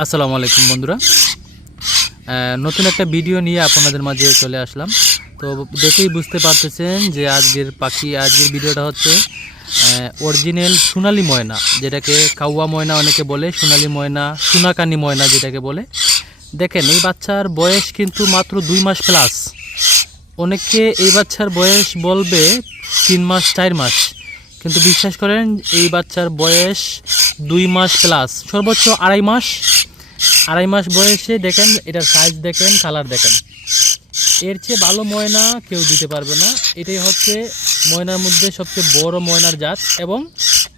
আসসালামু আলাইকুম বন্ধুরা। নতুন একটা ভিডিও নিয়ে আপনাদের মাঝে চলে আসলাম। তো দেখেই বুঝতে পারতেছেন যে আজকের পাখি, আজকের ভিডিওটা হচ্ছে অরিজিনাল সোনালি ময়না, যেটাকে কাউয়া ময়না অনেকে বলে, সোনালি ময়না, সোনাকানি ময়না যেটাকে বলে। দেখেন, এই বাচ্চার বয়স কিন্তু মাত্র দুই মাস প্লাস অনেকে এই বাচ্চার বয়স বলবে তিন মাস, চার মাস। কিন্তু বিশ্বাস করেন, এই বাচ্চার বয়স দুই মাস প্লাস সর্বোচ্চ আড়াই মাস। আড়াই মাস বয়সে দেখেন, এটার সাইজ দেখেন কালার দেখেন। এর চেয়ে ভালো ময়না কেউ দিতে পারবে না। এটাই হচ্ছে ময়নার মধ্যে সবচেয়ে বড় ময়নার জাত এবং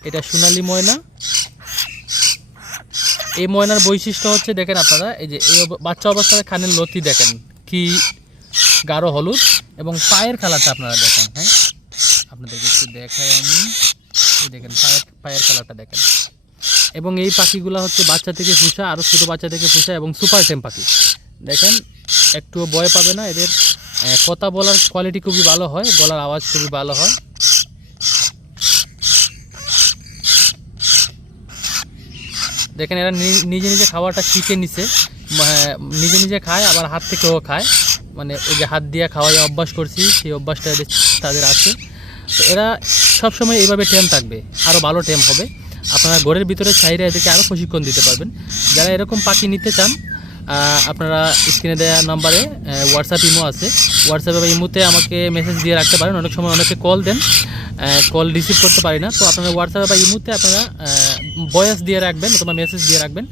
এটা সোনালি ময়না। এই ময়নার বৈশিষ্ট্য হচ্ছে, দেখেন আপনারা, এই যে এই বাচ্চা অবস্থায় খানের লতি দেখেন, কি গাঢ় হলুদ এবং পায়ের কালারটা আপনারা দেখেন হ্যাঁ? আপনাদেরকে একটু দেখাই আমি। এই দেখেন পায়ের পায়ের কালারটা দেখেন। এবং এই পাখিগুলো হচ্ছে বাচ্চা থেকে পুষা আরও ছোটো বাচ্চা থেকে পুষা এবং সুপার টেম পাখি। দেখেন, একটুও ভয় পাবে না এদের। কথা বলার কোয়ালিটি খুবই ভালো হয়, গলার আওয়াজ খুবই ভালো হয়। দেখেন, এরা নিজে নিজে খাওয়াটা শিখে নিছে। নিজে নিজে খায়, আবার হাত থেকেও খায়। মানে ওই যে হাত দিয়ে খাওয়াই অভ্যাস করছি, সেই অভ্যাসটা তাদের আছে। এরা সবসময় এইভাবে টেম থাকবে আরও ভালো টেম হবে। আপনারা ঘরের ভিতরে ছাইরে এদেরকে আরও প্রশিক্ষণ দিতে পারবেন। যারা এরকম পাখি নিতে চান আপনারা স্ক্রিনে দেওয়া নাম্বারে হোয়াটসঅ্যাপ ইমো আছে। হোয়াটসঅ্যাপে বা ইমোতে আমাকে মেসেজ দিয়ে রাখতে পারেন। অনেক সময় অনেকে কল দেন কল রিসিভ করতে পারি না। তো আপনারা হোয়াটসঅ্যাপে বা ইমোতে আপনারা ভয়েস দিয়ে রাখবেন অথবা মেসেজ দিয়ে রাখবেন।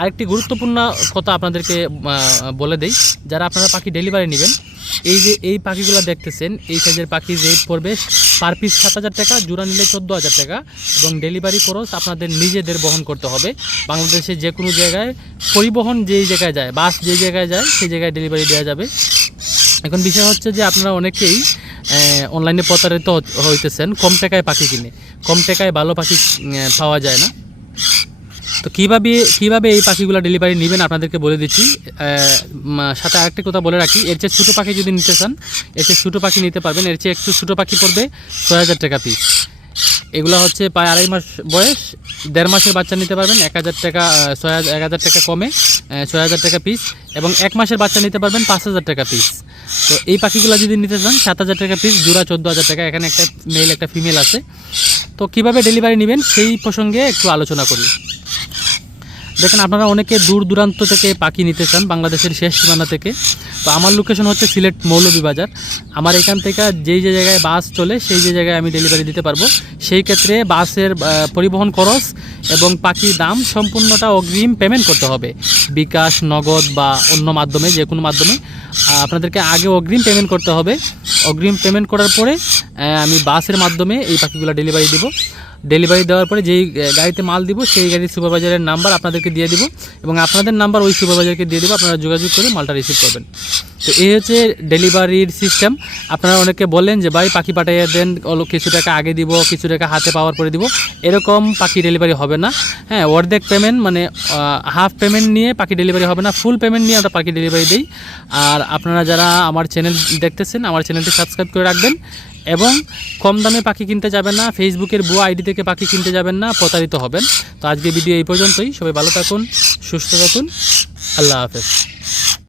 আরেকটি গুরুত্বপূর্ণ কথা আপনাদেরকে বলে দেই। যারা আপনারা পাখি ডেলিভারি নেবেন, এই যে এই পাখিগুলো দেখতেছেন, এই সাইজের পাখি রেট পড়বে পার পিস সাত হাজার টাকা, জোড়া নিলে চোদ্দ হাজার টাকা এবং ডেলিভারি খরচ আপনাদের নিজেদের বহন করতে হবে। বাংলাদেশে যে কোনো জায়গায় পরিবহন যেই জায়গায় যায়, বাস যে জায়গায় যায়, সেই জায়গায় ডেলিভারি দেওয়া যাবে। এখন বিষয় হচ্ছে যে আপনারা অনেকেই অনলাইনে প্রতারিত হইতেছেন, কম টাকায় পাখি কিনে। কম টাকায় ভালো পাখি পাওয়া যায় না। তো কীভাবে কীভাবে এই পাখিগুলো ডেলিভারি নেবেন আপনাদেরকে বলে দিচ্ছি। সাথে আরেকটা কথা বলে রাখি। এর চেয়ে ছোটো পাখি যদি নিতে চান, এর চেয়ে ছোটো পাখি নিতে পারবেন। এর চেয়ে একটু ছোটো পাখি পড়বে ছয় হাজার টাকা পিস এগুলো হচ্ছে প্রায় আড়াই মাস বয়স, দেড় মাসের বাচ্চা নিতে পারবেন। এক হাজার টাকা ছয় হাজার, এক হাজার টাকা কমে ছয় হাজার টাকা পিস এবং এক মাসের বাচ্চা নিতে পারবেন পাঁচ হাজার টাকা পিস তো এই পাখিগুলো যদি নিতে চান, সাত হাজার টাকা পিস জোড়া চোদ্দ হাজার টাকা। এখানে একটা মেল একটা ফিমেল আছে। তো কীভাবে ডেলিভারি নেবেন, সেই প্রসঙ্গে একটু আলোচনা করি। দেখেন, আপনারা অনেকে দূর দূরান্ত থেকে পাখি নিতে চান, বাংলাদেশের শেষ সীমানা থেকে। তো আমার লোকেশন হচ্ছে সিলেট মৌলভীবাজার। আমার এখান থেকে যেই যে জায়গায় বাস চলে, সেই যে জায়গায় আমি ডেলিভারি দিতে পারব। সেই ক্ষেত্রে বাসের পরিবহন খরচ এবং পাখির দাম সম্পূর্ণটা অগ্রিম পেমেন্ট করতে হবে। বিকাশ, নগদ বা অন্য মাধ্যমে যে কোনো মাধ্যমে আপনাদেরকে আগে অগ্রিম পেমেন্ট করতে হবে। অগ্রিম পেমেন্ট করার পরে আমি বাসের মাধ্যমে এই পাখিগুলো ডেলিভারি দিব। ডেলিভারি দেওয়ার পরে যেই গাড়িতে মাল দিব, সেই গাড়ির সুপারভাইজারের নাম্বার আপনাদেরকে দিয়ে দিব এবং আপনাদের নাম্বার ওই সুপারভাইজারকে দিয়ে দেবো, আপনারা যোগাযোগ করে মালটা রিসিভ করবেন। তো এই হচ্ছে ডেলিভারির সিস্টেম আপনারা অনেকে বলেন যে, ভাই, পাখি পাঠিয়ে দেন কিছু টাকা আগে দিব, কিছু টাকা হাতে পাওয়ার পরে দিব। এরকম পাখি ডেলিভারি হবে না। হ্যাঁ অর্ধেক পেমেন্ট মানে হাফ পেমেন্ট নিয়ে পাখি ডেলিভারি হবে না ফুল পেমেন্ট নিয়ে আমরা পাখি ডেলিভারি দিই। আর আপনারা যারা আমার চ্যানেল দেখতেছেন, আমার চ্যানেলটি সাবস্ক্রাইব করে রাখবেন। এবং কম দামে পাখি কিনতে যাবেন না ফেসবুকের বুয়া আইডি থেকে পাখি কিনতে যাবেন না, প্রতারিত হবেন। তো আজকে ভিডিও এই পর্যন্তই। সবাই ভালো থাকুন, সুস্থ থাকুন। আল্লাহ হাফেজ।